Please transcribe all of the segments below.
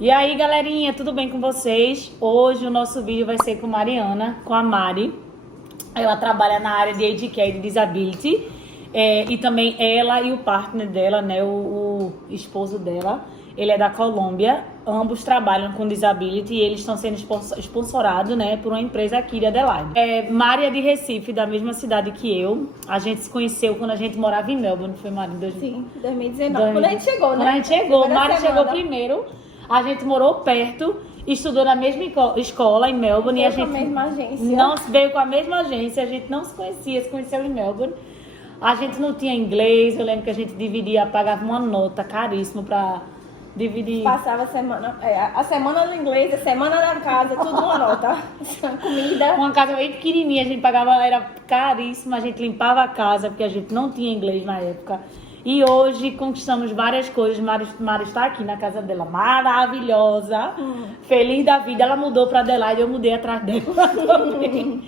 E aí, galerinha, tudo bem com vocês? Hoje o nosso vídeo vai ser com Mariana, com a Mari. Ela trabalha na área de Aged Care e Disability. E também ela e o partner dela, né, o esposo dela, ele é da Colômbia. Ambos trabalham com Disability e eles estão sendo sponsorados, né, por uma empresa aqui de Adelaide. Mari é de Recife, da mesma cidade que eu. A gente se conheceu quando a gente morava em Melbourne, foi, Mari? Sim, 2019. Quando a gente chegou, né? Quando a gente chegou, Mari semana. chegou primeiro. A gente morou perto, estudou na mesma escola em Melbourne. Veio e a gente com a mesma agência. não veio com a mesma agência, a gente não se conhecia, se conheceu em Melbourne. A gente não tinha inglês, eu lembro que a gente dividia, pagava uma nota caríssima pra dividir. Passava a semana no inglês, a semana na casa, tudo uma nota. Comida. Uma casa bem pequenininha, a gente pagava, era caríssima, a gente limpava a casa, porque a gente não tinha inglês na época. E hoje conquistamos várias coisas. Mari está aqui na casa dela, maravilhosa, feliz da vida. Ela mudou para Adelaide, eu mudei atrás dela também.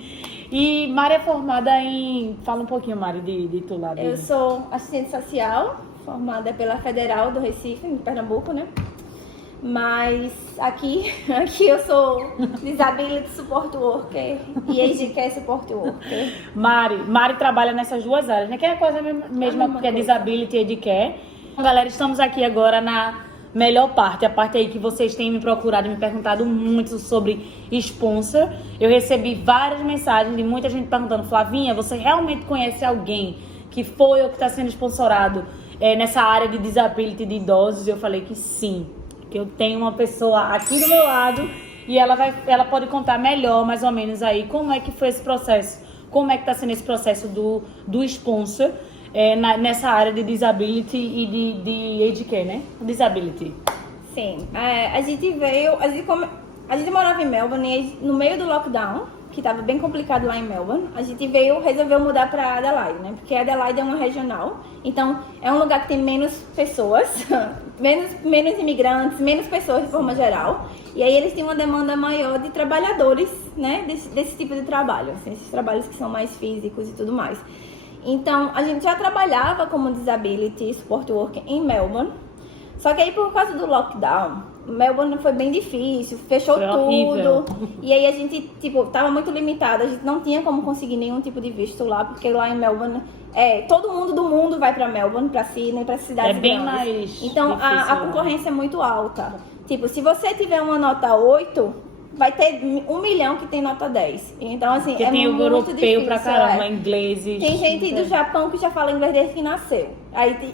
E Mari é formada em... Fala um pouquinho, Mari, de tu lá. Eu sou assistente social, formada pela Federal do Recife, em Pernambuco, né? Mas aqui eu sou Disability Support Worker e Aged Care Support Worker. Mari trabalha nessas duas áreas, né? Que é a coisa mesma porque é Disability e Aged Care. Então, galera, estamos aqui agora na melhor parte, a parte aí que vocês têm me procurado e me perguntado muito sobre sponsor. Eu recebi várias mensagens de muita gente perguntando: Flavinha, você realmente conhece alguém que foi ou que está sendo sponsorado nessa área de disability de idosos? Eu falei que sim, que eu tenho uma pessoa aqui do meu lado e ela pode contar melhor, mais ou menos, aí como é que foi esse processo, como é que está sendo esse processo do sponsor nessa área de disability e de aged care, né? Disability. Sim, a gente morava em Melbourne e no meio do lockdown, que estava bem complicado lá em Melbourne, a gente resolveu mudar para Adelaide, né? Porque Adelaide é uma regional, então é um lugar que tem menos pessoas, menos imigrantes, menos pessoas de forma geral. E aí eles têm uma demanda maior de trabalhadores, né? Desse tipo de trabalho, assim, esses trabalhos que são mais físicos e tudo mais. Então, a gente já trabalhava como Disability Support Worker em Melbourne, só que aí por causa do lockdown, Melbourne foi bem difícil, fechou tudo. E aí a gente, tava muito limitado, a gente não tinha como conseguir nenhum tipo de visto lá, porque lá em Melbourne, todo mundo do mundo vai pra Melbourne, pra Sydney, pra cidades bem grandes. mais então, a concorrência é muito alta. Se você tiver uma nota 8... vai ter 1 milhão que tem nota 10. Então, assim, porque é tem muito europeu difícil. pra caramba, ingleses. Tem gente do Japão que já fala inglês desde que nasceu.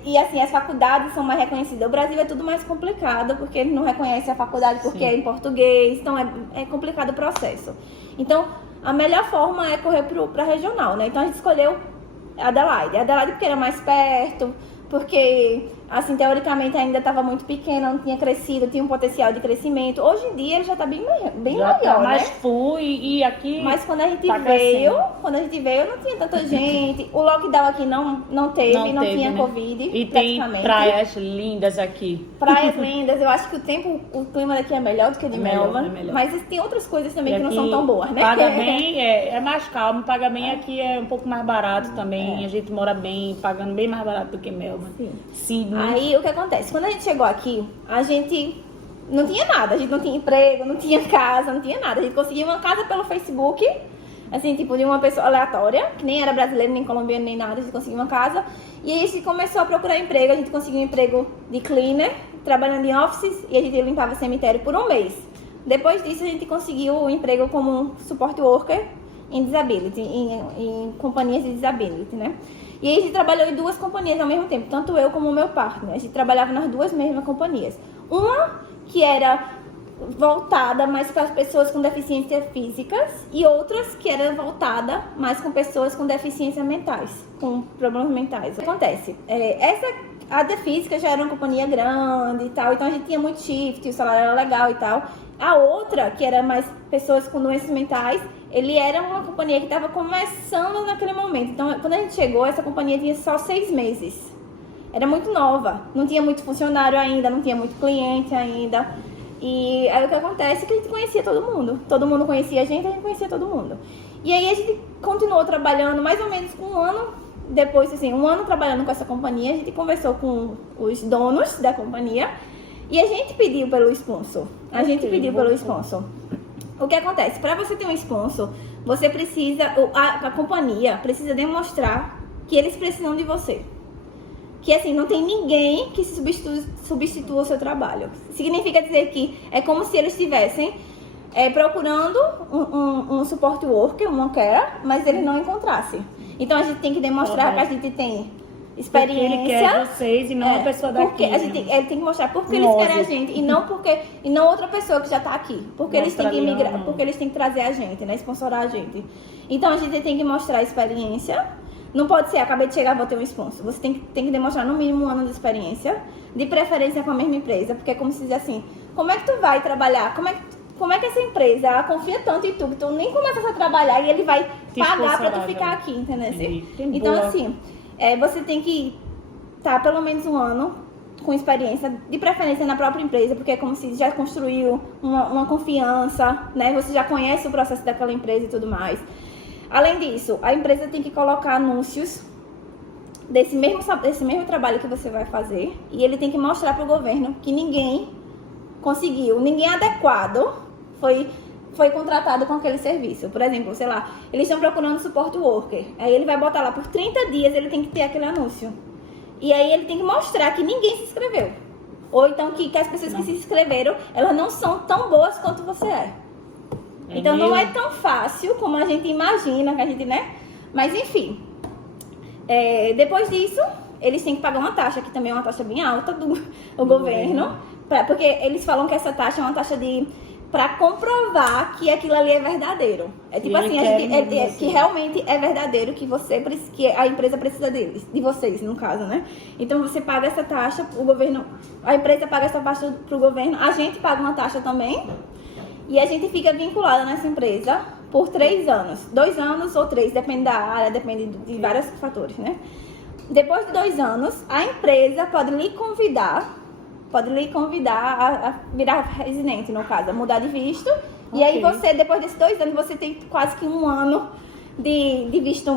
E assim, as faculdades são mais reconhecidas. O Brasil é tudo mais complicado, porque eles não reconhecem a faculdade porque é em português. Então, é complicado o processo. Então, a melhor forma é correr pra regional, né? Então, a gente escolheu Adelaide. Adelaide porque era mais perto, porque, assim, teoricamente ainda estava muito pequena, não tinha crescido, tinha um potencial de crescimento. Hoje em dia ele já está bem já maior, tá mais né? full e aqui. Mas quando a gente tá veio, não tinha tanta gente. O lockdown aqui não teve, não tinha, né? Covid, E tem praticamente. praias lindas aqui. Praias lindas, eu acho que o clima daqui é melhor do que o de Melbourne. Mas tem outras coisas também E que não aqui são tão boas, né? Paga bem, é mais calmo, paga bem. Aqui é um pouco mais barato também. A gente mora bem, pagando bem mais barato do que Melbourne. Sim. Aí o que acontece? Quando a gente chegou aqui, a gente não tinha nada, a gente não tinha emprego, não tinha casa, não tinha nada. A gente conseguiu uma casa pelo Facebook, assim, de uma pessoa aleatória, que nem era brasileiro, nem colombiano, nem nada. A gente conseguiu uma casa e aí a gente começou a procurar emprego. A gente conseguiu um emprego de cleaner, trabalhando em offices, e a gente limpava cemitério por 1 mês. Depois disso, a gente conseguiu um emprego como support worker em disability, em companhias de disability, né? E aí a gente trabalhou em 2 companhias ao mesmo tempo, tanto eu como o meu partner. A gente trabalhava nas 2 mesmas companhias. Uma que era voltada mais para as pessoas com deficiências físicas e outras que era voltada mais com pessoas com deficiências mentais, com problemas mentais. O que acontece? A da física já era uma companhia grande e tal, então a gente tinha muito shift, o salário era legal e tal. A outra, que era mais pessoas com doenças mentais, ele era uma companhia que estava começando naquele momento. Então, quando a gente chegou, essa companhia tinha só 6 meses. Era muito nova, não tinha muito funcionário ainda, não tinha muito cliente ainda. E aí o que acontece é que a gente conhecia todo mundo. Todo mundo conhecia a gente conhecia todo mundo. E aí a gente continuou trabalhando mais ou menos com 1 ano. Depois, assim, 1 ano trabalhando com essa companhia, a gente conversou com os donos da companhia. E a gente pediu pelo sponsor. A gente pediu bom. pelo sponsor. O que acontece? Para você ter um sponsor, você precisa, a companhia precisa demonstrar que eles precisam de você. Que assim, não tem ninguém que substitua o seu trabalho. Significa dizer que é como se eles estivessem procurando um support worker, um care, mas eles não encontrassem. Então a gente tem que demonstrar que a gente tem experiência. Porque ele quer vocês e não a pessoa daqui. Porque ele tem que mostrar porque eles querem a gente e não outra pessoa que já tá aqui. Porque eles têm que migrar, porque eles têm que trazer a gente, né? Sponsorar a gente. Então a gente tem que mostrar a experiência. Não pode ser, acabei de chegar, vou ter um sponsor. Você tem que demonstrar no mínimo 1 ano de experiência, de preferência com a mesma empresa, porque é como se diz assim, como é que tu vai trabalhar? Como é que essa empresa confia tanto em tu, que tu nem começa a trabalhar e ele vai pagar pra tu ficar aqui, entendeu? Então assim, você tem que estar pelo menos 1 ano com experiência, de preferência na própria empresa, porque é como se já construiu uma confiança, né? Você já conhece o processo daquela empresa e tudo mais. Além disso, a empresa tem que colocar anúncios desse mesmo trabalho que você vai fazer, e ele tem que mostrar para o governo que ninguém adequado foi contratado com aquele serviço. Por exemplo, sei lá, eles estão procurando support worker, aí ele vai botar lá por 30 dias, ele tem que ter aquele anúncio. E aí ele tem que mostrar que ninguém se inscreveu. Ou então que as pessoas que se inscreveram, elas não são tão boas quanto você é. Então não é tão fácil como a gente imagina, que a gente, né? Mas enfim, depois disso, eles têm que pagar uma taxa, que também é uma taxa bem alta do governo, porque eles falam que essa taxa é uma taxa para comprovar que aquilo ali é verdadeiro. É tipo assim, que realmente é verdadeiro, que a empresa precisa de vocês, no caso, né? Então você paga essa taxa, a empresa paga essa taxa pro governo, a gente paga uma taxa também. E a gente fica vinculada nessa empresa por 3 anos. 2 anos ou 3, depende da área, depende de vários fatores, né? Depois de 2 anos, a empresa pode lhe convidar a virar residente, no caso, a mudar de visto. Okay. E aí você, depois desses 2 anos, você tem quase que 1 ano de visto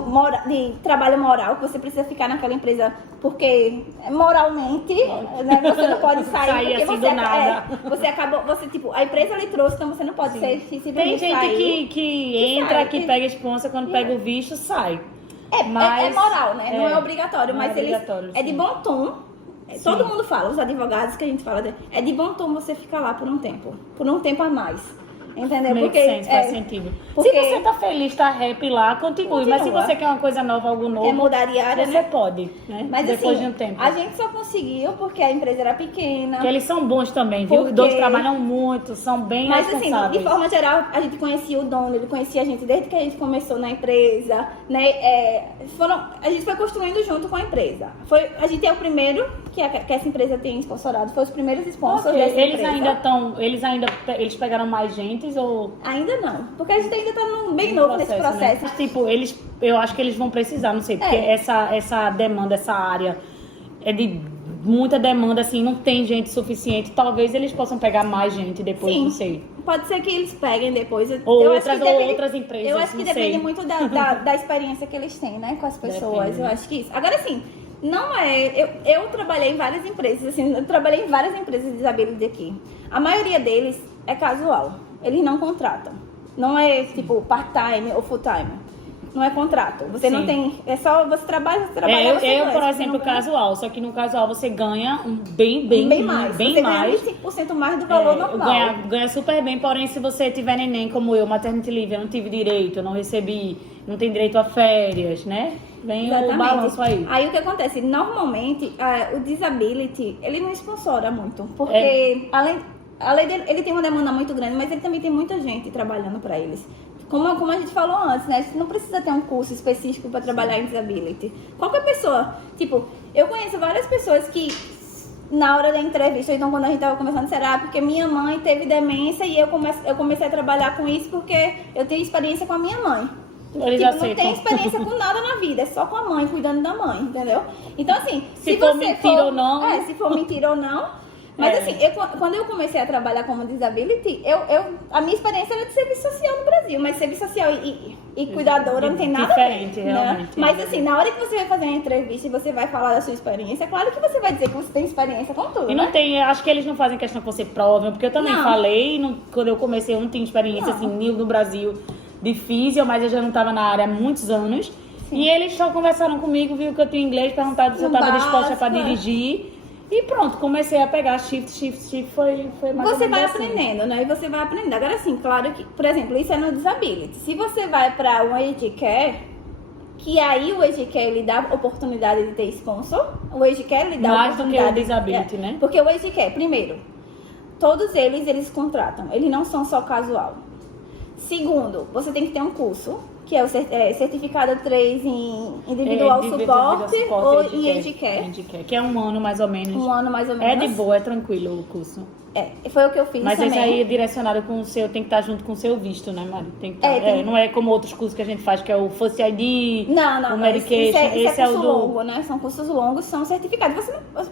de trabalho moral, que você precisa ficar naquela empresa, porque moralmente, né, você não pode sair, porque você tipo, a empresa lhe trouxe, então você não pode ser Tem gente que entra, que pega sponsor, quando pega o visto, sai. É moral, né? Não é obrigatório, mas é de bom tom. Todo mundo fala, os advogados que a gente fala, é de bom tom você ficar lá por um tempo a mais. Entendeu? Faz sentido. Se você tá feliz, tá happy lá, continue. Mas se você quer uma coisa nova, algo novo, quer mudar de área, você né? pode, né? Mas depois assim, de um tempo. A gente só conseguiu porque a empresa era pequena. Que eles são bons também, viu? Os dois trabalham muito, são bem responsáveis. Mas assim, de forma geral, a gente conhecia o dono, ele conhecia a gente desde que a gente começou na empresa, né? A gente foi construindo junto com a empresa. A gente é o primeiro que essa empresa tem sponsorado, foi os primeiros sponsors dessa empresa. Eles pegaram mais gente ou... Ainda não, porque a gente ainda tá bem novo nesse processo. Né? Tipo, eu acho que eles vão precisar, não sei, porque essa demanda, essa área é de muita demanda, assim, não tem gente suficiente. Talvez eles possam pegar mais gente depois, não sei. Pode ser que eles peguem depois. Outras empresas, eu acho que depende muito da experiência que eles têm, né, com as pessoas. Depende. Eu acho que isso. Agora, assim, não é... Eu trabalhei em várias empresas, assim, de disability aqui. A maioria deles é casual. Eles não contratam. Não é, tipo, part-time ou full-time. Não é contrato. Você não tem... É só você trabalha, por exemplo, casual. Só que no casual você ganha bem mais. Você ganha 25% mais do valor normal. Ganha super bem, porém, se você tiver neném como eu, maternity leave, eu não tive direito, eu não recebi, não tem direito a férias, né? Vem o balanço aí. Aí o que acontece? Normalmente, o disability, ele não sponsora muito. Porque, além dele, ele tem uma demanda muito grande, mas ele também tem muita gente trabalhando para eles. Como a gente falou antes, né? Você não precisa ter um curso específico para trabalhar em disability. Qualquer pessoa, tipo, eu conheço várias pessoas que na hora da entrevista, então quando a gente tava conversando, será porque minha mãe teve demência e eu comecei a trabalhar com isso porque eu tenho experiência com a minha mãe. Eles não tem experiência com nada na vida, é só com a mãe, cuidando da mãe, entendeu? Então assim, se for mentira ou não, se for mentira ou não, Mas assim, quando eu comecei a trabalhar como disability, a minha experiência era de serviço social no Brasil, mas serviço social e cuidadora não tem nada diferente, a ver, realmente. né? Mas assim, na hora que você vai fazer uma entrevista e você vai falar da sua experiência, é claro que você vai dizer que você tem experiência com tudo, E não né? tem, acho que eles não fazem questão que você prove, porque eu também Não. falei, quando eu comecei, eu não tinha experiência assim, no Brasil de físio, mas eu já não estava na área há muitos anos. Sim. E eles só conversaram comigo, viu que eu tinha inglês, perguntaram se eu estava disposta para dirigir. E pronto, comecei a pegar shift, foi mais ou Você menos vai assim. aprendendo, né? E você vai aprendendo. Agora sim, claro que, por exemplo, isso é no disability. Se você vai para um aged care, que aí o aged care lhe dá oportunidade de ter sponsor, o aged care lhe dá Mais do que o oportunidade... disability, né? Porque o aged care, primeiro, todos eles contratam. Eles não são só casual. Segundo, você tem que ter um curso, que é o certificado 3 em individual suporte ou em aged care. Que é 1 ano mais ou menos. 1 ano mais ou É menos. de boa, é tranquilo o curso. Foi o que eu fiz Mas também. esse aí é direcionado com o seu, tem que estar junto com o seu visto, né, Mari? Tem que estar, tem- não é como outros cursos que a gente faz, que é o First ID, Não, o Medication, isso esse é é o curso do... longo, né? São cursos longos, são certificados.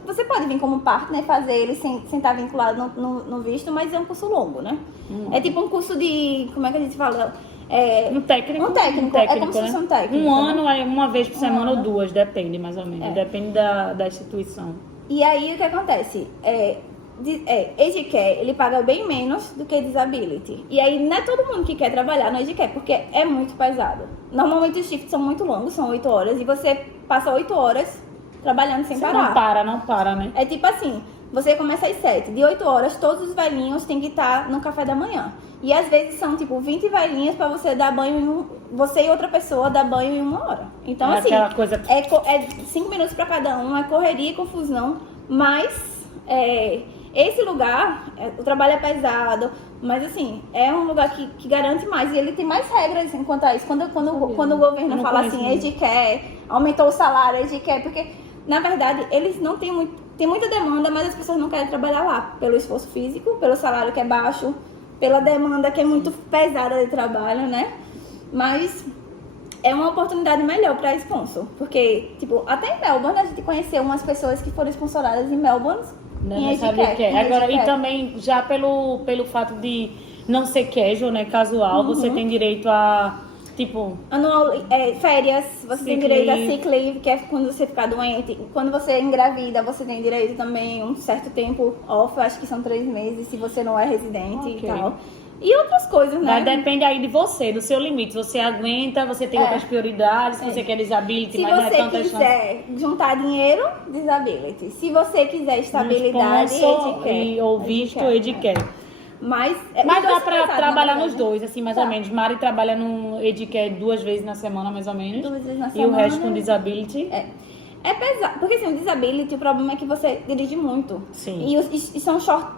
Você pode vir como partner e fazer ele sem estar vinculado no visto, mas é um curso longo, né? É tipo um curso de... Como é que a gente fala? Um técnico. É como se né? fosse um técnico. Um né? ano, é uma vez por semana ou ano. 2, depende mais ou menos. Depende da instituição. E aí, o que acontece? Aged care, ele paga bem menos do que disability. E aí, não é todo mundo que quer trabalhar no aged care, porque é muito pesado. Normalmente, os shifts são muito longos, são 8 horas, e você passa 8 horas trabalhando sem Você parar. não para, né? É tipo assim, você começa às 7, de 8 horas, todos os velhinhos têm que estar no café da manhã. E às vezes são tipo 20 velhinhas pra você dar banho você e outra pessoa dar banho em 1 hora. Então, É assim, aquela coisa... é 5 minutos pra cada um, é correria e confusão, mas esse lugar, o trabalho é pesado, mas assim, é um lugar que garante mais. E ele tem mais regras quanto a isso. Quando o governo fala assim, aged care, aumentou o salário, aged care, porque na verdade eles não têm muito. Tem muita demanda, mas as pessoas não querem trabalhar lá. Pelo esforço físico, pelo salário que é baixo, pela demanda que é muito pesada de trabalho, né? Mas é uma oportunidade melhor para sponsor. Porque, tipo, até em Melbourne a gente conheceu umas pessoas que foram sponsoradas em Melbourne. Não sabe o que é. Agora, e também, já pelo fato de não ser casual, né? Casual, você tem direito a... Tipo, férias, você tem sick direito a leave. sick leave, que é quando você ficar doente. Quando você engravida, você tem direito também a um certo tempo off, eu acho que são 3 meses, se você não é residente e Ok. tal. E outras coisas, né? mas depende aí de você, do seu limite. Se você aguenta, você tem outras prioridades, se você quer disability, Se mas não é você tanta chance. quiser juntar dinheiro, disability. Se você quiser estabilidade, Sponsor aged care. ou visto, aged care. Mas Mas dá dois pra pensados, trabalhar na nos verdade. dois, assim, mais Tá. ou menos. Mari trabalha no aged care 2 vezes na semana, mais ou menos. 2 vezes na E o semana. resto com disability. É pesado, porque assim, o disability, o problema é que você dirige muito. Sim. E são short,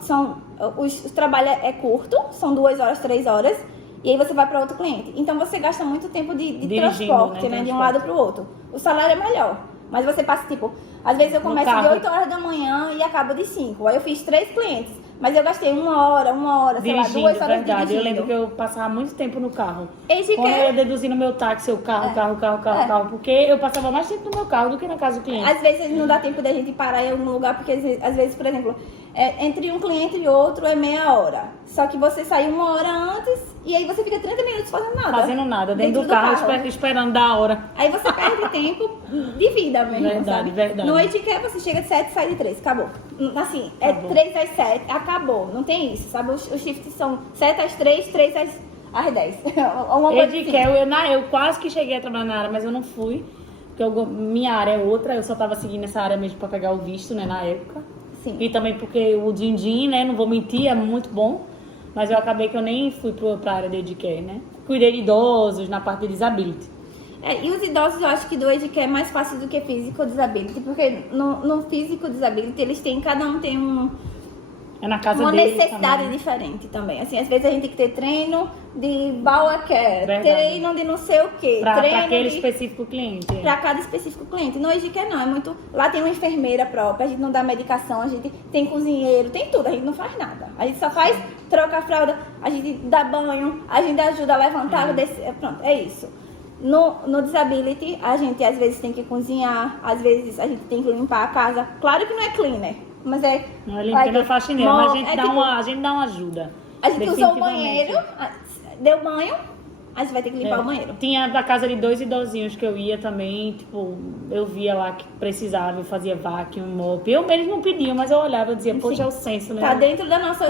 o trabalho é curto, são 2 horas, 3 horas, e aí você vai para outro cliente. Então você gasta muito tempo de Dirigindo, transporte, né, de um transporte. lado para o outro. O salário é melhor, mas você passa, tipo, às vezes eu No começo de carro. 8 horas da manhã e acabo de 5. Aí eu fiz 3 clientes. Mas eu gastei 1 hora, sei lá, 2 horas verdade. dirigindo. Eu lembro que eu passava muito tempo no carro. Aged Quando eu care- ia deduzir no meu táxi, o carro, porque eu passava mais tempo no meu carro do que na casa do cliente. Às vezes não dá tempo da gente parar em algum lugar, porque às vezes, por exemplo, entre um cliente e outro é meia hora. Só que você sai 1 hora antes e aí você fica 30 minutos fazendo nada. Fazendo nada, dentro do carro. Esperando da hora. Aí você perde tempo de vida mesmo, Verdade, sabe? verdade. No aged care você chega de 7 e sai de 3, acabou. Assim, Acabou. 3 às 7, acabou. Não tem isso, sabe? Os shifts são 7 às 3, 3 às 10. Uma coisa Aged assim. care, eu quase que cheguei a trabalhar na área, mas eu não fui. Porque minha área é outra, eu só tava seguindo essa área mesmo pra pegar o visto, né, na época. Sim. E também porque o din-din, né, não vou mentir, é muito bom. Mas eu acabei que eu nem fui pra área de aged care, né. Cuidei de idosos, na parte de disability. E os idosos, eu acho que do aged care é mais fácil do que físico disability, porque no físico disability, cada um tem É na casa uma deles necessidade também. diferente também. Assim, às vezes a gente tem que ter treino de bowel care, Verdade. treino de não sei o quê, Pra treino aquele de... específico cliente. Para cada específico cliente. No aged care não, é muito... Lá tem uma enfermeira própria, a gente não dá medicação, a gente tem cozinheiro, tem tudo, a gente não faz nada. A gente só faz, troca a fralda, a gente dá banho, a gente ajuda a levantar, descer, pronto, é isso. No disability, a gente às vezes tem que cozinhar, às vezes a gente tem que limpar a casa. Claro que não é cleaner, mas é... Não é limpeza faxineira, mas a gente, tipo, a gente dá uma ajuda. a gente usou o definitivamente. banheiro, deu banho, a gente vai ter que limpar o banheiro. Tinha da casa de 2 idosinhos que eu ia também, tipo, eu via lá que precisava, eu fazia vacuum, mop. Eu mesmo não pedia, mas eu olhava e dizia, poxa, é o senso, né? Tá dentro da nossa,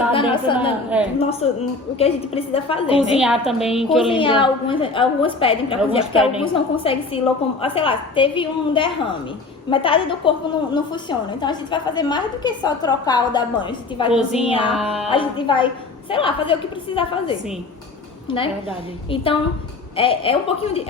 o que a gente precisa fazer. Cozinhar né? também, Cozinhar, que eu lembro. alguns pedem pra Alguns cozinhar, porque pedem. alguns não conseguem se locomover. Sei lá, teve um derrame. Metade do corpo não funciona. Então a gente vai fazer mais do que só trocar ou dar banho. A gente vai cozinhar, a gente vai, sei lá, fazer o que precisar fazer. Sim, Né? verdade. Então, é um pouquinho de...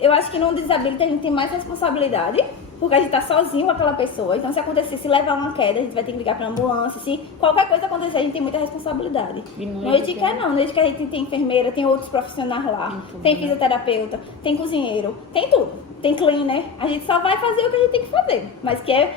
eu acho que no disability a gente tem mais responsabilidade, porque a gente tá sozinho com aquela pessoa. Então, se acontecer, se levar uma queda, a gente vai ter que ligar pra ambulância. Se qualquer coisa acontecer, a gente tem muita responsabilidade. No Edcare não. No Edcare a gente tem enfermeira, tem outros profissionais lá. Tem fisioterapeuta, tem cozinheiro, tem tudo. Tem cleaner. A gente só vai fazer o que a gente tem que fazer. Mas que é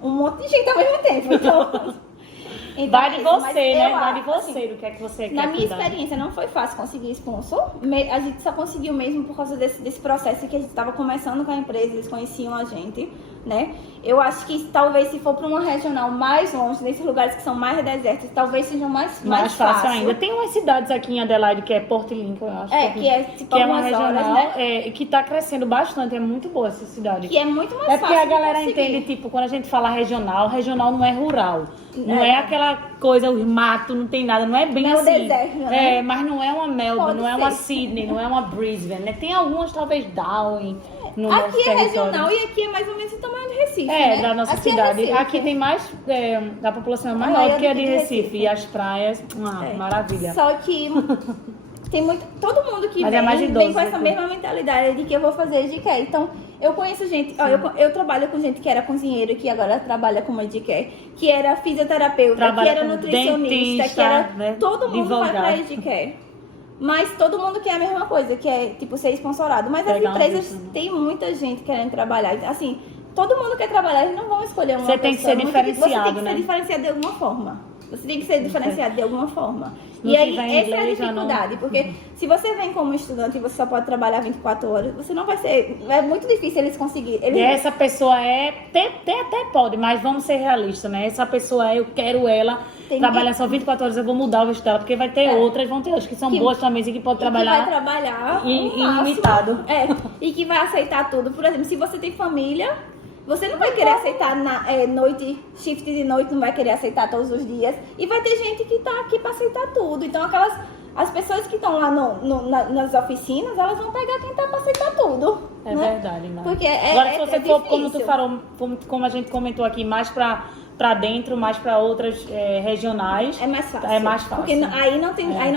um monte de gente ao mesmo tempo. Então, vai de você, né? eu Vai de acho, você, assim, do que é que você quer na minha cuidar. experiência, não foi fácil conseguir sponsor. A gente só conseguiu mesmo por causa desse processo que a gente estava começando com a empresa, eles conheciam a gente, né? Eu acho que talvez se for para uma regional mais longe, nesses lugares que são mais desertos, talvez sejam mais fácil ainda. Tem umas cidades aqui em Adelaide que é Porto Lincoln, eu acho. Que é tipo que é uma algumas regional, horas, né? que tá crescendo bastante, é muito boa essa cidade. Que é muito mais É fácil. porque a galera de conseguir. entende, tipo, quando a gente fala regional não é rural. Não é aquela coisa, o mato, não tem nada, não é bem Não é o assim. deserto, né? Mas não é uma Melbourne, Pode não é ser. uma Sydney, não é uma Brisbane, né? Tem algumas, talvez, Darwin, no nosso Aqui é território. regional e aqui é mais ou menos o tamanho de Recife, né? Da nossa Aqui é cidade. Recife. Aqui tem mais, a população é A maior do maioria que a de de Recife. Recife. E as praias, maravilha. Só que tem muito... Todo mundo que Mas é mais vem idoso, com essa né? mesma mentalidade de que eu vou fazer Edcare. Então, eu conheço gente... Ó, eu trabalho com gente que era cozinheiro, que agora trabalha como Edcare, que era fisioterapeuta, Trabalha que era como nutricionista, dentista, que era... né? Todo mundo vai pra Advogado. Edcare. Mas todo mundo quer a mesma coisa, que é, tipo, ser sponsorado. Mas Pegar as um empresas visto, né? têm muita gente querendo trabalhar. Assim, todo mundo quer trabalhar, eles não vão escolher uma Você tem que pessoa. ser Você tem diferenciado, que né? ser diferenciado de alguma forma. Você tem que ser diferenciado de alguma forma. Não E aí, tiver essa é a inglês, já dificuldade. Porque se você vem como estudante e você só pode trabalhar 24 horas, você não vai ser... É muito difícil eles conseguirem. E essa pessoa até pode, mas vamos ser realistas, né? Essa pessoa eu quero ela Tem trabalhar que- só 24 horas, eu vou mudar o visto dela, porque vai ter outras, vão ter outras que são boas também, e que pode Que vai trabalhar. trabalhar o ilimitado. máximo. E que vai aceitar tudo. Por exemplo, se você tem família, você não vai querer aceitar noite, shift de noite, não vai querer aceitar todos os dias. E vai ter gente que tá aqui pra aceitar tudo. Então, as pessoas que estão lá nas oficinas, elas vão pegar quem tá pra aceitar tudo. É né? verdade, né? Porque Agora, se você for, como tu difícil. falou, como a gente comentou aqui, mais pra dentro, mais pra outras regionais. É mais fácil. É mais fácil. Porque aí não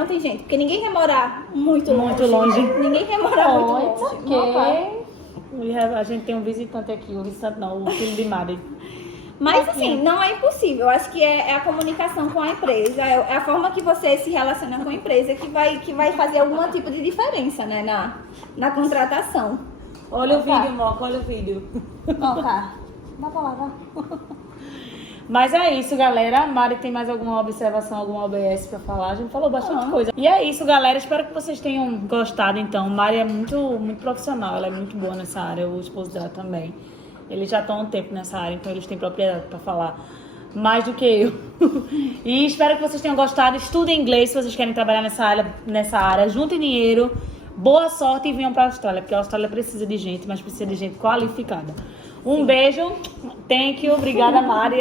tem gente. Porque ninguém quer morar muito longe. Ninguém quer morar muito It's longe. okay. A gente tem um visitante aqui, o visitante não, o filho de Mari. Mas assim, não é impossível. Eu acho que é a comunicação com a empresa, é a forma que você se relaciona com a empresa que vai fazer algum tipo de diferença, né, na contratação. Olha o Tá. vídeo, Moca, olha o vídeo. Ó, tá. Dá pra lá, vai. Mas é isso, galera. A Mari tem mais alguma observação, alguma OBS pra falar? A gente falou bastante coisa. E é isso, galera. Espero que vocês tenham gostado, então. Mari é muito, muito profissional, ela é muito boa nessa área, o esposo dela também. Eles já estão há um tempo nessa área, então eles têm propriedade pra falar mais do que eu. E espero que vocês tenham gostado. Estudem inglês se vocês querem trabalhar nessa área. Juntem dinheiro, boa sorte e venham pra Austrália, porque a Austrália precisa de gente, mas precisa de gente qualificada. Um beijo, thank you, obrigada, Mari.